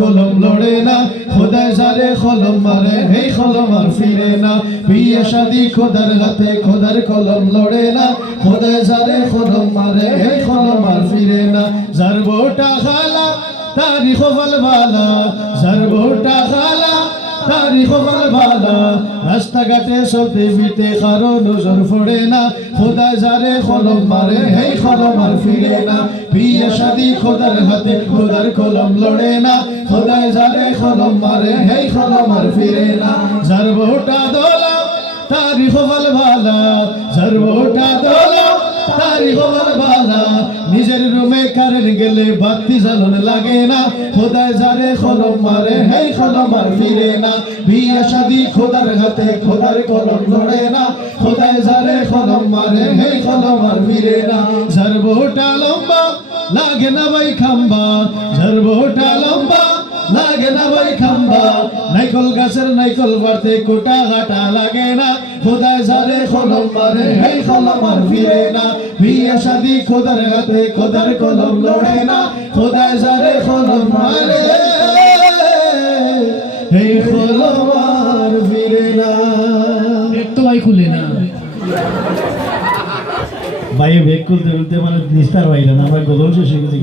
কলম লড়ে না খোদায় সারে কলম মারে হেই কলম আর ফিরে না। বিয়ে শাদি খোদার হাতে খোদার কলম লড়ে না খোদায় সারে কলম মারে হেই কলম আর ফিরে না। যার বোটা খালা তারি খবল বালা, যার বোটা খালা তারি খবল বালা। রাস্তাঘাটে চলতে বিতে কারও নজর না। খোদা যারে কলম মারে, হেই কলম আর শাদি খোদার খোদার কলম লড়ে না। খোদায় যারে কলম মারে, হেই কলম আর না। যার বোটা দোলা তারি খবল বালা। যার বালা। নিজের রুমে কারেন্ট গেলে বাতি জ্বালন লাগে না। খোদায় যারে কলম মারে, হেই কলম আর ফিরে না। বিয়ে শাদি খোদার হাতে খোদার কলম লড়ে না। খোদায় যারে কলম মারে, হেই কলম আর ফিরে না। যার লম্বা, লাগে না ভাই খাম্বা। যার লম্বা, লাগে না নাইকল গাছের নাইকল বাড়তে কোটা ঘাটা লাগে না। খোদায় যারে কলম মারে হেই কলম আর ফিরে না। বিয়ে শাদি খোদার হাতে খোদার কলম লড়ে না। খোদায় যারে কলম মারে হেই কলম আর ফিরে না। এক তো ভাই খুলে না। ভাই বেগ করতে করতে মানে নিস্তার পাইলেন আমার গলম শেষ হয়ে গেছে।